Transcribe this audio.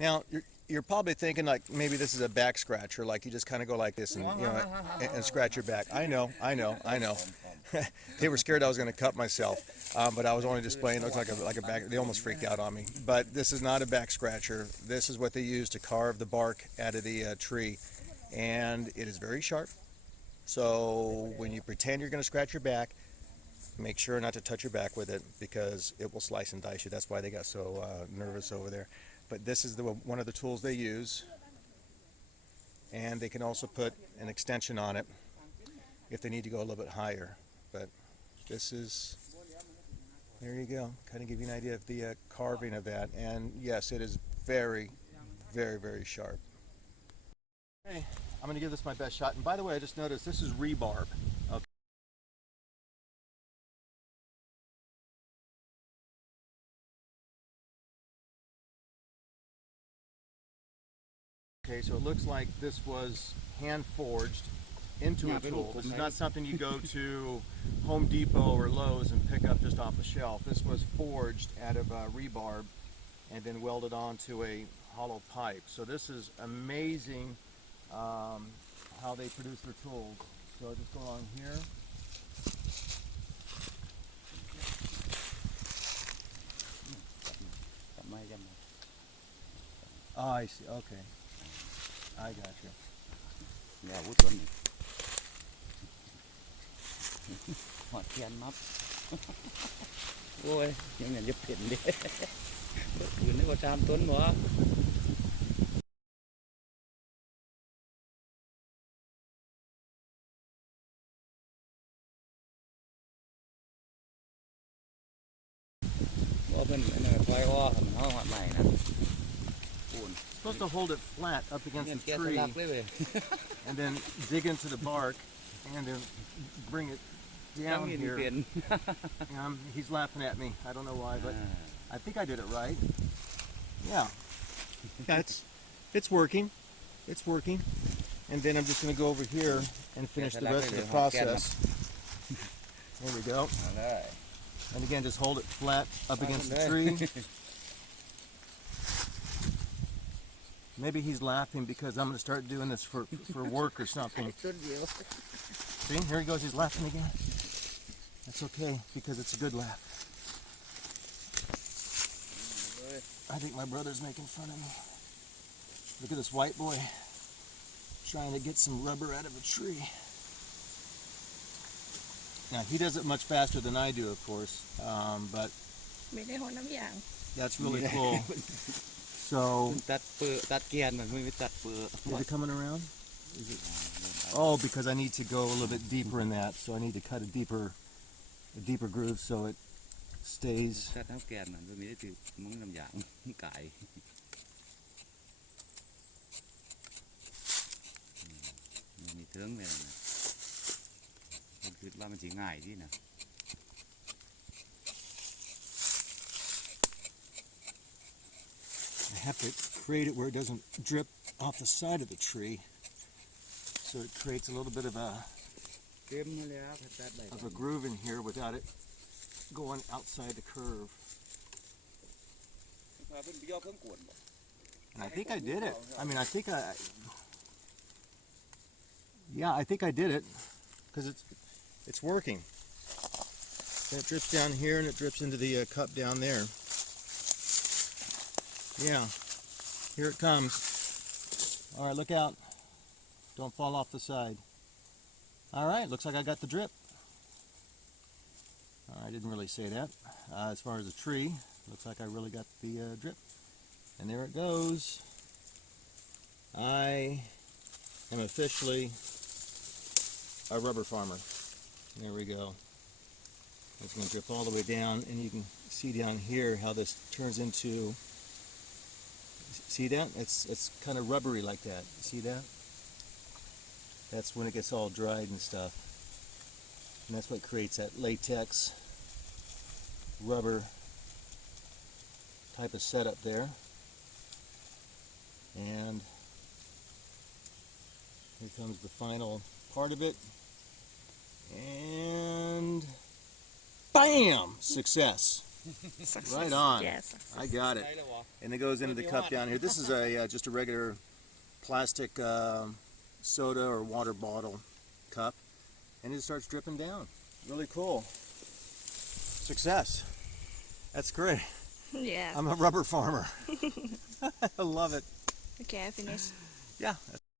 Now, you're probably thinking like maybe this is a back scratcher, like you just kind of go like this and and scratch your back. I know. They were scared I was going to cut myself, but I was only displaying. It looks like a back. They almost freaked out on me. But this is not a back scratcher. This is what they use to carve the bark out of the tree, and it is very sharp. So when you pretend you're going to scratch your back, make sure not to touch your back with it because it will slice and dice you. That's why they got so nervous over there. But this is one of the tools they use, and they can also put an extension on it if they need to go a little bit higher. But this is, there you go, kind of give you an idea of the carving of that. And yes, it is very, very, very sharp. Okay, I'm going to give this my best shot. And by the way, I just noticed this is rebarb. Okay. Okay, so it looks like this was hand forged into a tool. This is not something you go to Home Depot or Lowe's and pick up just off the shelf. This was forged out of rebarb and then welded onto a hollow pipe. So this is amazing how they produce their tools. So I'll just go along here. Oh, I see. Okay. I got you. Yeah, wood one. Hot can map. Ôi, những người giúp hiện đi. Cứ nếu có trăm tuấn nữa. Supposed to hold it flat up against the tree and then dig into the bark and then bring it down here. He's laughing at me. I don't know why, but I think I did it right. Yeah, it's working. It's working. And then I'm just going to go over here and finish the rest of the process. There we go. And again, just hold it flat up against the tree. Maybe he's laughing because I'm going to start doing this for work or something. See, here he goes, he's laughing again. That's okay, because it's a good laugh. I think my brother's making fun of me. Look at this white boy trying to get some rubber out of a tree. Now, he does it much faster than I do, of course, but that's really cool. So, is it coming around? Is it? Oh, because I need to go a little bit deeper in that, so I need to cut a deeper groove so it stays. I have to create it where it doesn't drip off the side of the tree, so it creates a little bit of a groove in here without it going outside the curve. And I think I did it. I mean, I think I did it because it's working. And it drips down here and it drips into the cup down there. Yeah, here it comes. All right, look out. Don't fall off the side. All right, looks like I got the drip. I didn't really say that. As far as the tree, looks like I really got the drip. And there it goes. I am officially a rubber farmer. There we go. It's going to drip all the way down, and you can see down here how this turns into. See that? It's kind of rubbery like that. See that? That's when it gets all dried and stuff. And that's what creates that latex rubber type of setup there. And here comes the final part of it. And bam! Success. Success. Right on. Yeah, success. I got it. And it goes into the cup down here. This is a just a regular plastic soda or water bottle cup, and it starts dripping down. Really cool. Success. That's great. Yeah. I'm a rubber farmer. I love it. Okay, I finished. Yeah, that's